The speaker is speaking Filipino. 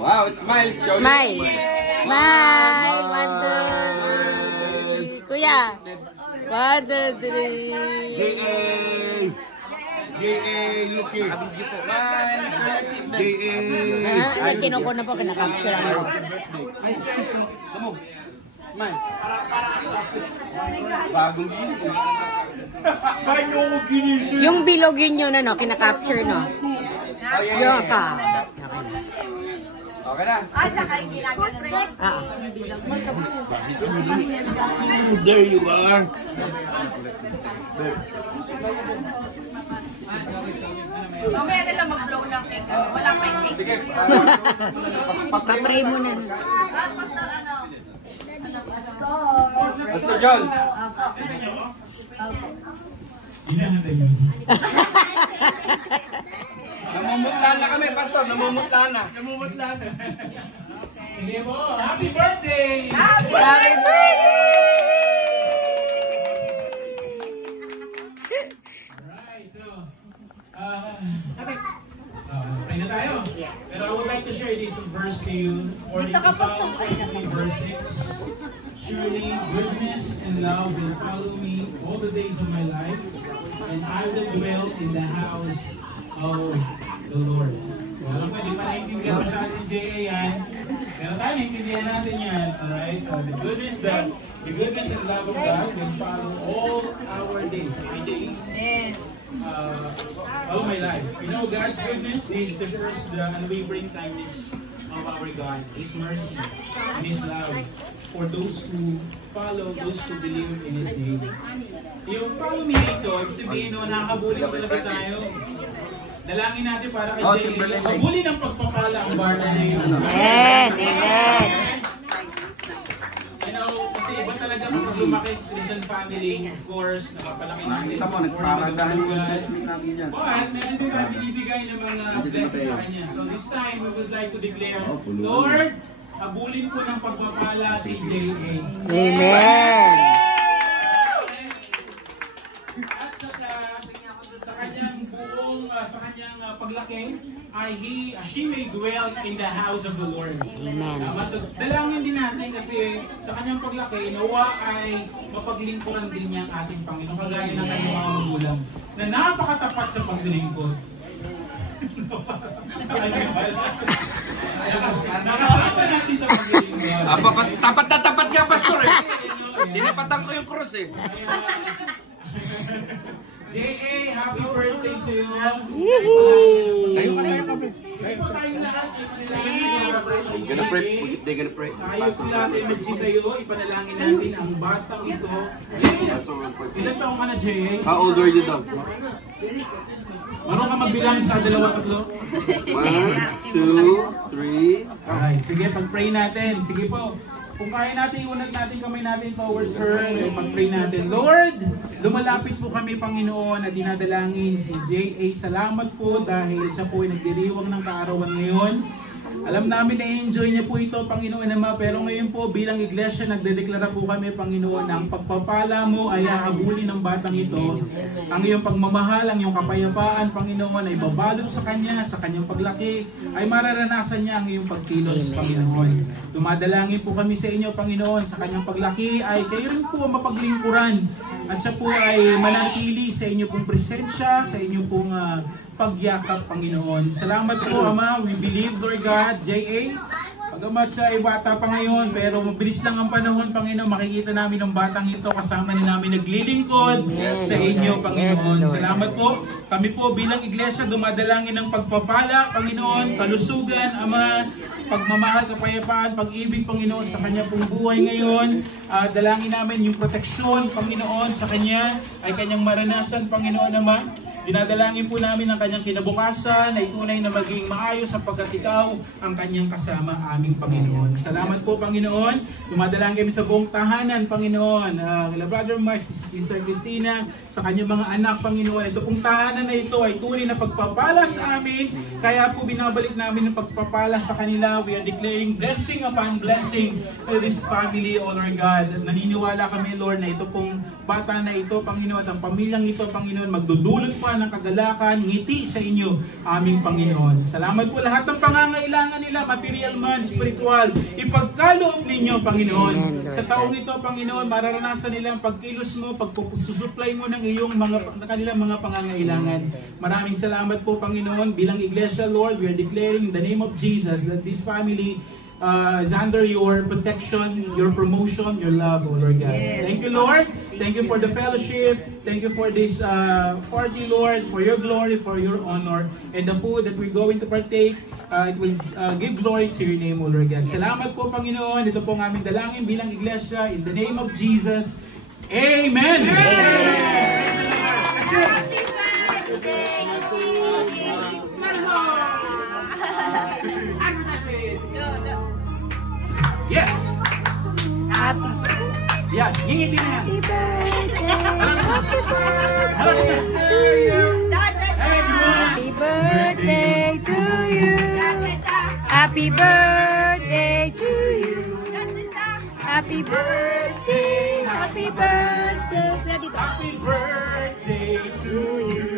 Wow, smile. Smile. Smile. 1, 2, 3. Kuya. 1, 2, 3. J.A. Lucky. J.A. Kinuko na po, kinakapsure ako. Come on. Smile. Bagong gising. Yung bilogin nyo na, no, kinakapture, no? Yung ka. Okay na. There you are. Mamaya na lang mag-blow ng cake. Walang may cake. Sige. Papray mo na. Pastor John. Namumutla na kami, Pastor. Namumutla na. Sige po. Happy birthday! Happy birthday! Alright, so pray na tayo. Pero I would like to share this verse to you. According to Psalm 23 verse 6. Surely goodness and love will follow me all the days of my life, and I will dwell in the house of the Lord. Well, hindi pa naintindihan masyado si J.A. yan. Pero tayo naintindihan natin yan. Alright? So the goodness and love of God will follow all our days. Every days. All my life. You know, God's goodness is the first, the unwavering kindness of our God, His mercy and His love for those who follow, those who believe in His name. Yung follow me ito, ibig sabihin no, nakakabuli talaga tayo. Dalangin natin para kay J.A. Kabuli ng pagpapala ang barna na yun. Amen! Amen! You know, kasi iba talaga kung lumaki sa Christian family, of course, nakapalaki natin. Kita mo, nagparagahan yung church namin yan. But, meron din tayo binibigay ng mga blessings sa Kanya. So this time, we would like to declare, Lord, habulin po ng pagpapala si J.A. Amen! At sa kanyang buong, sa kanyang paglaki, ay she may dwell in the house of the Lord. Amen. So, dalangin din natin kasi sa kanyang paglaki, nawa ay mapaglingkuran din niya ang ating Panginoon, kagaya ng kanyang mga magulang, na napakatapat sa paglilingkod. Nakasama natin sa paglilingkod. Tapat na tapat nga, Pastor. Dinapatan ko yung cross eh. J.A., happy birthday sa iyo. Tayo po tayong lahat. Gonna pray. They're gonna pray. Tayo po natin magsitayo. Ipanalangin natin ang batang ito. Ilan taong ka na, J.A.? How old are you daw? Marunong ka magbilang sa 2, 3? 1, 2, 3. Ay, sige, pag-pray natin. Sige po. Kung kaya natin, iunat natin kamay natin towards her, pag-pray natin. Lord, lumalapit po kami, Panginoon, at dinadalangin si J.A. Salamat po dahil siya po ay nagdiriwang ng kaarawan ngayon. Alam namin na enjoy niya po ito, Panginoon Ama, pero ngayon po bilang iglesia, nagdedeklara po kami, Panginoon, na ang pagpapala mo ay hahabulin ng batang ito. Ang iyong pagmamahal, ang iyong kapayapaan, Panginoon, ay babalot sa kanya, sa kanyang paglaki, ay mararanasan niya ang iyong pagkilos, Panginoon. Dumadalangin po kami sa inyo, Panginoon, sa kanyang paglaki, ay kayo rin po mapaglingkuran, at siya po ay manatili sa inyo pong presensya, sa inyo pong pagyakap, Panginoon. Salamat po, Ama. We believe, Lord God, J.A. Pagamat siya ay bata pa ngayon, pero mabilis lang ang panahon, Panginoon. Makikita namin ang batang ito, kasama na namin naglilingkod sa inyo, Panginoon. Salamat po. Kami po bilang iglesia, dumadalangin ng pagpapala, Panginoon, kalusugan, Ama, pagmamahal, kapayapaan, pag-ibig, Panginoon, sa kanya pong buhay ngayon. Dalangin namin yung proteksyon, Panginoon, sa kanya, ay kanyang maranasan, Panginoon, Ama. Dinadalangin po namin ang kanyang kinabukasan na itunay na maging maayos sapagkat ikaw ang kanyang kasama, aming Panginoon. Salamat po, Panginoon. Dumadalangin kami sa buong tahanan, Panginoon. Brother Mark, Sister Christina, sa kanyang mga anak, Panginoon. Ito pong tahanan na ito ay tunay na pagpapala sa amin. Kaya po binabalik namin ang pagpapala sa kanila. We are declaring blessing upon blessing to this family, O Lord God. Naniniwala kami, Lord, na ito pong bata na ito, Panginoon, at ang pamilyang ito, Panginoon, magdudulot pa ng kagalakan, ngiti sa inyo, aming Panginoon. Salamat po lahat ng pangangailangan nila, material man, spiritual. Ipagkaloob ninyo, Panginoon. Sa taong ito, Panginoon, mararanasan nila ang pagkilos mo, pagsusupply mo ng iyong kanilang mga pangangailangan. Maraming salamat po, Panginoon. Bilang Iglesia, Lord, we are declaring in the name of Jesus that this family is under your protection, your promotion, your love, O Lord God. Yes. Thank you, Lord. Thank you for the fellowship. Thank you for this party, Lord, for your glory, for your honor. And the food that we're going to partake, it will give glory to your name, O Lord God. Salamat po, Panginoon. Ito po ang aming dalangin bilang iglesia. In the name of Jesus. Amen. Yes. Happy Yeah, ngingiti na yan. Happy birthday to you. Happy birthday to you. Happy birthday. Happy birthday. Happy birthday to you.